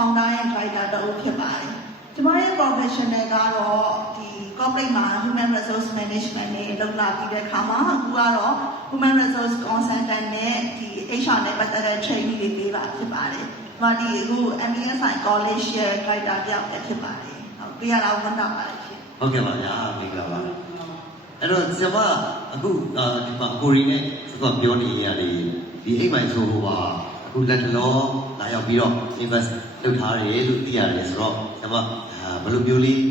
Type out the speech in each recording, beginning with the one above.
founder ရဲ့ driver တအုပ်ဖြစ်ပါတယ်။ကျွန်မရဲ့ professional ကတော့ဒီ corporate မှာ human resource management နဲ့လုပ်လာပြီးတဲ့အခါမှာအခုကတော့ human resource consultant နဲ့ဒီ HR နဲ့ပတ်သက်တဲ့ training တွေပေးပါဖြစ်ပါတယ်။ကျွန်မဒီအခု MSI College ရဲ့ driver တယောက်ဖြစ်ပါတယ်။ဟုတ်ပြရတာဝန်တာပါတယ်ရှင်။ ဟုတ်ကဲ့ပါဗျာမိတ်ကပါအဲ့တော့ကျွန်မအခုဒီမှာကိုရီနဲ့ဆက်ပြောနေရတယ်ဒီအိမ်မိုင်ဆိုဟိုပါအခုလက်တလောလာရောက်ပြီးတော့ invest လုပ်ထားတယ်လို့သိရတယ်ဆိုတော့ကျွန်မဘယ်လိုမျိုးလေး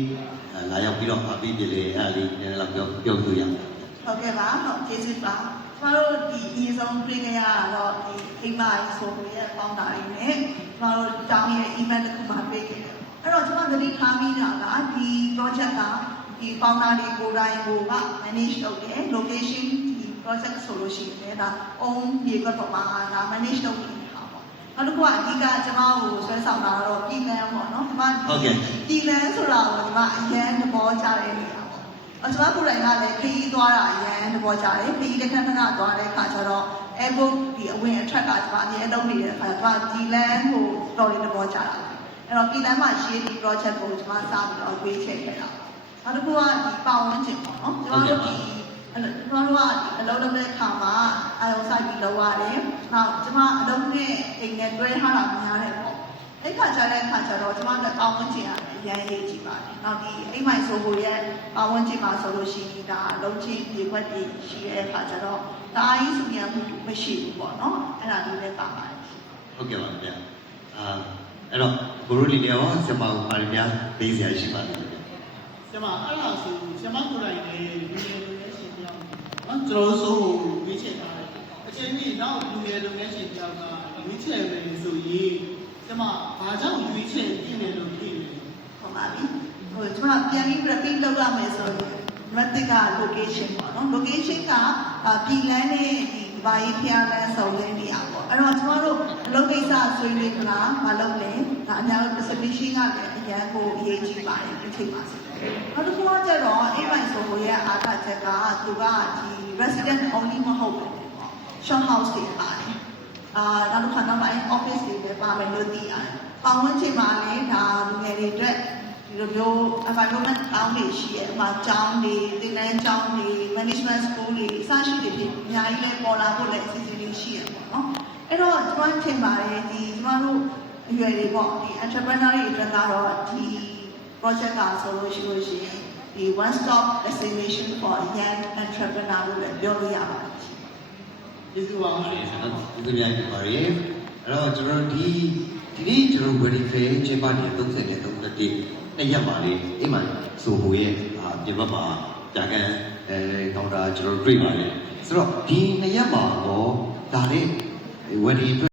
လာရောက်ပြီးတော့အပြီးပြလေအဲ့လေးနည်းနည်းလောက်ပြောလို့ရအောင်ဟုတ်ကဲ့ပါဟုတ်ကျေးဇူးပါကျွန်တော်တို့ဒီအရင်ဆုံးတွေ့ကြရတော့ဒီအိမ်မိုင်ဆိုဟိုရဲ့ founder တွေနဲ့ကျွန်တော်တို့တောင်းရဲ့ event တစ်ခုမှတွေ့ခဲ့တယ်အဲ့တော့ကျွန်မသတိထားမိတာကဒီ project ကဒီ founder တွေကိုယ်တိုင်ကိုက manage လုပ်တယ် location ဒီ project ဆိုလို့ရှိရင်ဒါ own ဒီကပေါ်မှာဒါ manage လုပ်နေတာပေါ့နောက်တစ်ခုကအဓိကကျွန်မကိုဆွဲဆောင်တာတော့ပြည်လန်းပေါ့နော်ကျွန်မပြည်လန်းဆိုတာကိုကျွန်မအရန်သဘောကျတဲ့နေရာပေါ့ကျွန်မကိုယ်တိုင်ကလည်းခရီးသွားတာအရန်သဘောကျတယ်ခရီးတစ်ခါသွားတဲ့အခါကျတော့ airport ဒီအဝင်အထွက်ကကျွန်မအမြဲလုပ်နေတဲ့အခါကျွန်မပြည်လန်းကိုတော်တော်သဘောကျတာအဲ့တော့ပြည်လန်းမှာရှိတဲ့ project ကိုကျွန်မစပြီးတော့ဝေးချခဲ့တာနောက်တစ်ခုကဒီပတ်ဝန်းကျင်ပေါ့နော်ကျွန်တော်တို့ဒီကျွန်တော်တို့ကဒီအလုပ်လုပ်တဲ့အခါမှာအာရုံစိုက်ပြီးလုပ်ရတယ်။နောက်ကျွန်မအလုပ်နဲ့အိမ်နဲ့တွဲထားတာများတယ်ပေါ့။အဲ့ခါကျတော့ကျွန်မလည်းပတ်ဝန်းကျင်အရန်ရေးကြည့်ပါတယ်။နောက်ဒီအိမ်မိုင်ဆိုဖို့ရဲ့ပတ်ဝန်းကျင်မှာဆိုလို့ရှိရင်ဒါလုံးချင်းပြေခွက်တွေရှိတဲ့အခါကျတော့ဒါအရင်စုရမှုမရှိဘူးပေါ့နော်။အဲ့ဒါလေးလည်းပါပါတယ်။ ဟုတ်ကဲ့ပါဗျာအဲ့တော့ဘရိုလီနေရောကျွန်မကိုပါရများပေးစရာရှိပါတယ်ကျွန်မအဲ့ဒါဆိုကျွန်မကိုယ်တိုင်လည်းလူငယ်လူငယ်ရှင်ပြောင်းနော်ကျွန်တော်ဆိုဝေးချင်တာအချိန်ကြီးနောက်လူငယ်လူငယ်ရှင်ပြောင်းတာဝေးချင်တယ်ဆိုရင်ကျွန်မဘာကြောင့်ဝေးချင်ပြနေလို့ဖြစ်နေဟုတ်ပါပြီဟိုကျွန်မပြန်ပြီး repeat လုပ်ရမယ်ဆိုတော့ method က location ပေါ့နော် location ကပြည်လန်းနဲ့ဒီဘာကြီးဖျားလန်းစုံလင်းနေရပေါ့အဲ့တော့ကျွန်တော်တို့အလုပ်ကိစ္စဆွေးနွေးကြလားမလုပ်လဲဒါအများဆုံး presentation ကလည်းအများကိုအရေးကြီးပါတယ်ဒီချိန်မှာနောက်တစ်ခုကကျတော့အိမ်ပိုင်ဆိုဟိုရဲ့အားသာချက်ကသူကဒီ resident only မဟုတ်ဘူးပေါ့ shop house တွေပါတယ်နောက်တစ်ခါနောက်ပိုင်း office တွေလည်းပါမယ်လို့သိရတယ်ပတ်ဝန်းကျင်မှာလည်းဒါလူငယ်တွေအတွက်ဒီလိုမျိုး environment ကောင်းတွေရှိရဲ့အမှကျောင်းတွေသင်တန်းကျောင်းတွေ management school တွေအစရှိတွေဖြစ်အများကြီးလည်းပေါ်လာဖို့လည်းအစီအစဉ်တွေရှိရပေါ့နော်အဲ့တော့ကျွန်တော်ထင်ပါတယ်ဒီကျွန်တော်တို့အရွယ်တွေပေါ့ဒီ entrepreneur တွေအတွက်ကတော့ဒီ project ကဆိုလို့ရှိရင်ဒီ one stop destination for young entrepreneur လို့လည်းပြောလို့ရပါတယ်ကျေးဇူးပါရှင်ဒီလိုများပြပါရယ်အဲ့တော့ကျွန်တော်ဒီနေ့ကျွန်တော် ready fair ချိန်ပါနေ30နဲ့31နှစ်ရက်ပါလေအိမ်မှာဆိုဟိုရဲ့ပြင်ဘက်မှာကြာကန်ကောင်းတာကျွန်တော်တွေ့ပါတယ်ဆိုတော့ဒီနှစ်ရက်မှာတော့ဒါလေး ready